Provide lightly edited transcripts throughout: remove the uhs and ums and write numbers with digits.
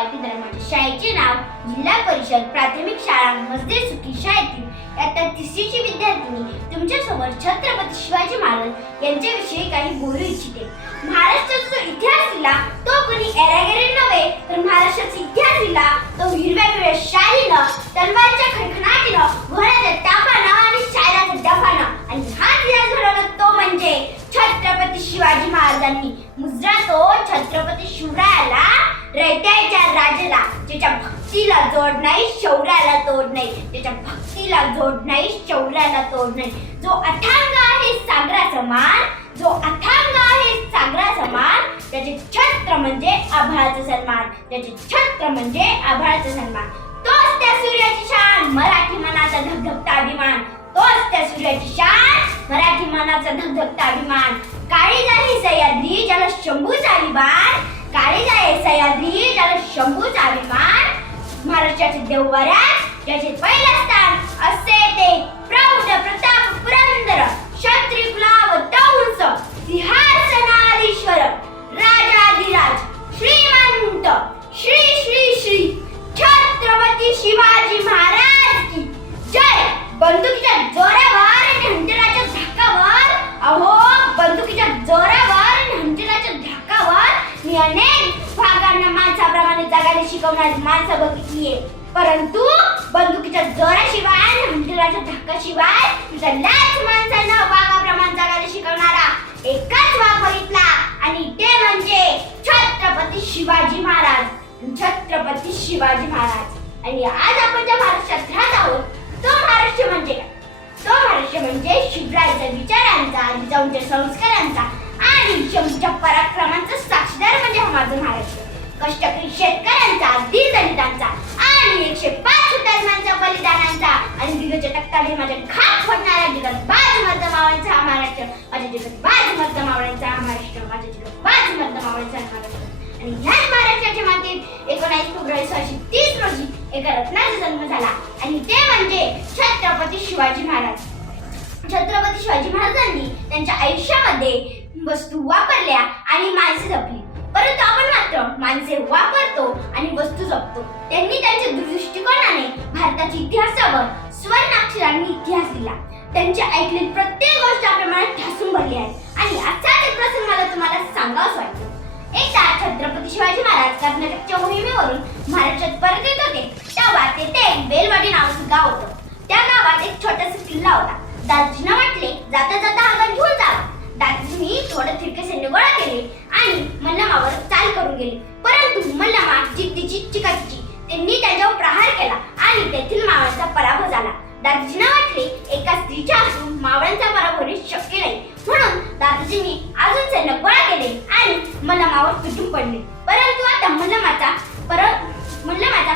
गावातील धर्माच्या शाळेचे नाव जिल्हा परिषद प्राथमिक शाळा मसदे सुकी शाळेतील इयत्ता 3रीची विद्यार्थिनी तुमच्या समोर छत्रपती शिवाजी महाराज यांच्याविषयी काही बोलू इच्छिते. महाराष्ट्राचा जो इतिहास दिला तो कोणी एरागेरे नव्हे, तर महाराष्ट्राचा इतिहास दिला तो हिरव्या पिवळ्या शालीनं, तलवारीच्या खडखडाटीनं, घोड्याच्या तापानं आणि शायराच्या डफानं. आणि हा इतिहास घडवला तो म्हणजे छत्रपती शिवाजी महाराजांनी. मुजरा तो छत्रपती शिवरायाला, रयतेच्या राजाला, ज्याच्या भक्तीला जोड नाही शौर्याला तोड नाही, ज्याच्या भक्तीला जोड नाही शौर्याला तोड नाही, जो अथांग आहे सागरा समान, जो अथांग आहे सागरा समान, त्याचे छत्र म्हणजे आभाळाचा सन्मान, त्याचे छत्र म्हणजे आभाळाचा सन्मान. तोच त्या सूर्याची शान, मराठी मनाचा धगधगता अभिमान, तोच त्या सूर्याची शान, मराठी मनाचा धगधगता अभिमान. काळी झाली सह्याद्री ज्याला शंभूचा अभिमान, काळी झाली सह्याद्री ज्याला शंभूचा अभिमान. महाराष्ट्राचे देववाऱ्यात ज्याचे पहिलं स्थान असे ते प्रौढ प्रताप पुरंदर, क्षत्रिय कुलावत उंच, सिंहासनाधीश्वर, राजाधिराज, श्रीमंत, श्री श्री श्री छत्रपती शिवाजी महाराज की जय. बंदुकीच्या जोरावर आणि हंटराच्या धाकावर, अहो बंदुकीच्या जोरावर आणि हंटराच्या धाकावर मी अनेक भागांना माणसाप्रमाणे जगायला शिकवणारी माणसं बघितलीये, परंतु बंदुकीच्या जोराशिवाय आणि हंटराच्या धाकाशिवाय लाच माणसांना वाघाप्रमाणे जगायला शिकवणारा एकच वाघ बघितला, आणि ते म्हणजे छत्रपती शिवाजी महाराज. छत्रपती शिवाजी महाराज. आणि आज आपण ज्या महाराष्ट्रात राहत आहोत तो महाराष्ट्र म्हणजे काय? तो महाराष्ट्र म्हणजे शिवरायांच्या विचारांचा, जिजाऊंच्या संस्कारांचा आणि शंभूच्या पराक्रमांचा साक्षीदार म्हणजे हा माझा महाराष्ट्र. कष्टकरी शेतकऱ्यांचा, दीनदलितांचा आणि 105 हुतात्म्यांच्या बलिदानांचा आणि दिग्गज तख्तावर माझ्या घात फोडणाऱ्या जगात बाज मर्द मावळ्यांचा हा महाराष्ट्र, माझ्या जगात बाज मर्द मावळ्यांचा हा महाराष्ट्र, माझ्या जगात बाज मर्द मावळ्यांचा हा महाराष्ट्र. आणि ह्याच महाराष्ट्राच्या मातीत 19 फेब्रुवारी 1630 रोजी एका रत्नाचा जन्म झाला, आणि ते म्हणजे छत्रपती शिवाजी महाराज. छत्रपती शिवाजी महाराजांनी त्यांच्या आयुष्यामध्ये वस्तू वापरल्या आणि माणसे जपली, परंतु आपण मात्र माणसे वापरतो आणि वस्तू जपतो. त्यांनी त्यांच्या दृष्टिकोनाने भारताच्या इतिहासावर स्वर्णाक्षरांनी इतिहास दिला. त्यांची ऐकलेली प्रत्येक गोष्ट आपल्या मनात ठासून भरली आहे. आणि असाच एक प्रसंग मला तुम्हाला सांगावाच वाटतो. एकदा छत्रपती शिवाजी महाराज कर्नाटकच्या मोहिमेवरून महाराष्ट्रात परत येत होते, तेव्हा तेथे एक बेलवाडी नावाचं गाव होतं. त्या गावात एक छोटासा किल्ला होता. दादाजींना वाटले जाता जाता हा गाव घेऊन जावा. दादाजींनी थोडे थिरके सैन्य गोळा केले आणि मल्लमावर चाल करून गेले, परंतु मल्लमा जिद्दीची चिकाटीची. त्यांनी त्याच्यावर प्रहार केला आणि तेथील मावळ्यांचा पराभव झाला. दादाजींना वाटले एका स्त्रीच्या हातून मावळ्यांचा पराभव होणे शक्य नाही, म्हणून दादाजींनी अजून सैन्य गोळा केले आणि मल्लमावर तुटून पडले, परंतु आता मल्लमाचा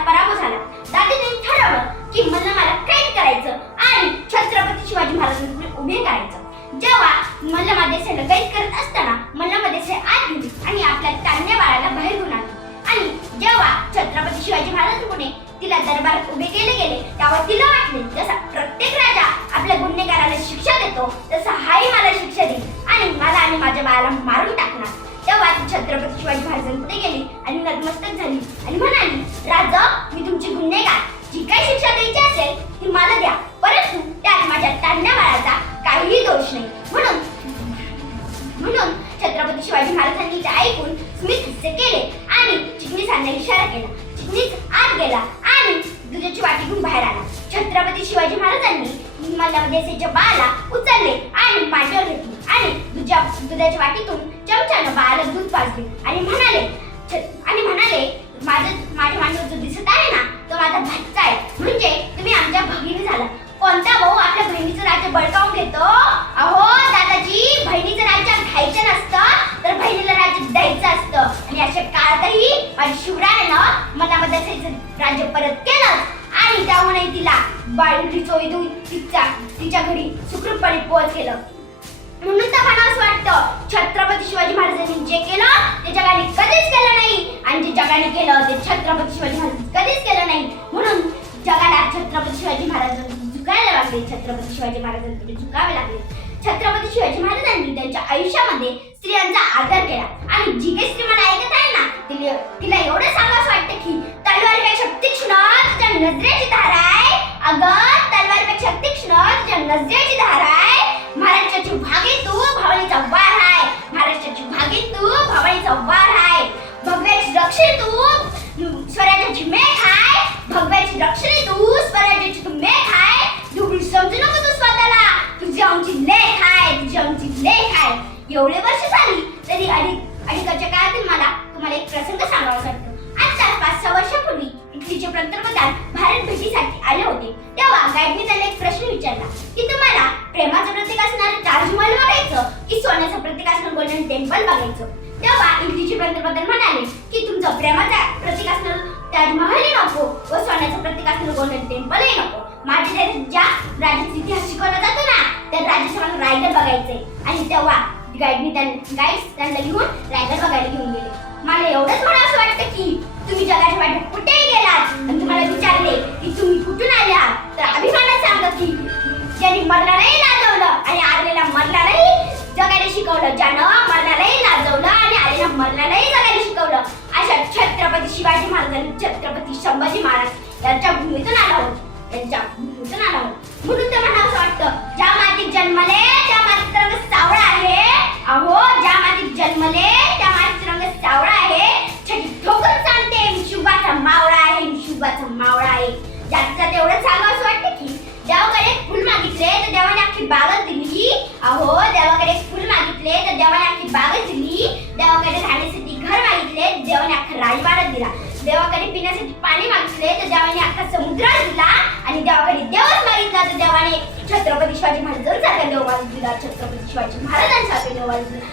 पराभव झाला. दादाजींनी ठरवलं की मल्लमाला कैद करायचं आणि छत्रपती शिवाजी महाराजांपुढे उभे करायचं. जेव्हा मल्लमामध्ये सैन्य कैद करत असताना मल्लमामध्ये आत गेली आणि आपल्या तान्या बाळाला बाहेर घेऊन आली. आणि जेव्हा छत्रपती शिवाजी महाराजांपुढे तिला दरबारात उभे केले गेले, तेव्हा तिला वाटले जसा प्रत्येक राजा आपल्या गुन्हेगाराला शिक्षा देतो तसा हाही मला शिक्षा देईल आणि मला आणि माझ्या बाळाला मारून टाकणार. तेव्हा ती छत्रपती शिवाजी महाराजांपुढे गेली आणि नतमस्तक झाली आणि म्हणाली, राजा मी तुमची गुन्हेगार, जी काही शिक्षा द्यायची असेल ती मला द्या, परंतु त्यात माझ्या तान्या बाळाचा काहीही दोष नाही. म्हणून छत्रपती शिवाजी महाराजांनी ते ऐकून स्मित हास्य केले आणि चिटणीसांना इशारा केला. चिटणीस आत गेला आणि दुधाची वाटी घेऊन बाहेर आला. छत्रपती शिवाजी महाराजांनी मल्लदेशाच्या बाळाला उचलले आणि मांडीवर घेतले आणि दुधाच्या वाटीतून चमच्यानं बाळाला दूध पाजले आणि म्हणाले माझ्या मांडीवर जो दिसत आहे ना तो माझा भाचा आहे, म्हणजे तुम्ही आमच्या भगिनी झाला. कोणता भाऊ आपल्या बहिणीचं राज्य बळकावून घेतो? अहो दादाजी, बहिणीचं राज्य घ्यायचं नसतं तर बहिणीला राज्य द्यायचं असतं. आणि अशा काळातही माझ्या शिवरायानं मल्लदेशाचं राज्य परत केलं आणि त्यामुळे तिला बाळूची चोळी देऊन तिच्या घरी सुखरूपपणे पोहोच केलं. म्हणून तर मला असं वाटतं छत्रपती शिवाजी महाराजांनी जे केलं ते जगाने कधीच केलं नाही, आणि जे जगाने केलं ते छत्रपती शिवाजी महाराजांनी कधीच केलं नाही. म्हणून जगाला छत्रपती शिवाजी महाराजांना झुकायला लागले, छत्रपती शिवाजी महाराजांपुढे झुकावे लागले. छत्रपती शिवाजी महाराजांनी त्यांच्या आयुष्यामध्ये स्त्रियांचा आदर केला आणि जी काही स्त्री मला ऐकत आहे ना तिला एवढं सांगावं वाटतं की तलवारीपेक्षा तीक्ष्ण तुझ्या नजरेची धार आहे. अगं तलवारीपेक्षा तीक्ष्ण तुझ्या नजरेची धार आहे. महाराष्ट्राची भागी तू भावळीचा वार आहे. महाराष्ट्राची भागी तू भावळीचा वार आहे. भगव्याची रक्षणी तू स्वराज्याची मेघ आहे. भगव्याची रक्षणी तू स्वराज्याची तू मेघ आहे. ढुबळी समजू नको तू स्वतःला, तुझी आमची लेख आहे. तुझी आमची लेख आहे. एवढे वर्ष झाली तरी अलीकडच्या काळातील मला तुम्हाला एक प्रसंग सांगावासा वाटतो. आज 5-6 वर्षापूर्वी इटलीचे पंतप्रधान भारत भेटीसाठी आले होते. तेव्हा गाईडने त्यांना एक प्रश्न विचारला की तुम्हाला प्रेमाचं प्रतीक असणारं ताजमहल बघायचं की सोन्याचं प्रतीक असणारं गोल्डन टेम्पल बघायचं. तेव्हा इटलीचे पंतप्रधान म्हणाले की तुमचं प्रेमाचं प्रतीक असणारं ताजमहलही नको व सोन्याचं प्रतीक असणारं गोल्डन टेम्पलही नको. माझ्या ज्या राज्याचा इतिहास शिकवला जातो ना त्या राज्याचं मला रायगड बघायचंय. आणि तेव्हा गाईड्स त्यांना घेऊन रायगड बघायला घेऊन गेले. मला एवढंच म्हणावं वाटतं की तुम्ही जगाच्या वाटेत कुठेही गेलात आणि तुम्हाला विचारले की तुम्ही कुठून आले आहात तर अभिमानात सांगा की ज्यांनी मरणालाही लाजवलं आणि आलेला मरणालाही जगायला शिकवलं. ज्यानं मरणालाही लाजवलं आणि आलेला मरणालाही जगायला शिकवलं अशा छत्रपती शिवाजी महाराज छत्रपती संभाजी महाराज यांच्या भूमीतून आला आहोत. म्हणून ते म्हणावं वाटतं ज्या मातीत जन्मले त्या मातीत रंग सावळा आहे. अहो ज्या मातीत जन्मले त्या मातीत रंग सावळा आहे. छटी ठोकून सांगते मी शुभाचा मावळा आहे. मी शुभाचा मावळा आहे. ज्याचं तेवढं सांगावं वाटतं की देवाकडे फुल मागितले तर देवाने अख्खी बागच दिली. अहो देवाकडे फुल मागितले तर देवाने अख्खी बागच दिली. देवाकडे राहण्यासाठी घर मागितले देवाने अख्खा राजवाडाच दिला. देवाकडे पिण्यासाठी पाणी मागितले तर देवाने अख्खा समुद्र दिला. आणि देवाकडे देवच मागितला तर देवाने छत्रपती शिवाजी महाराजांसारखा देव दिला. छत्रपती शिवाजी महाराजांसारखा देव दिला.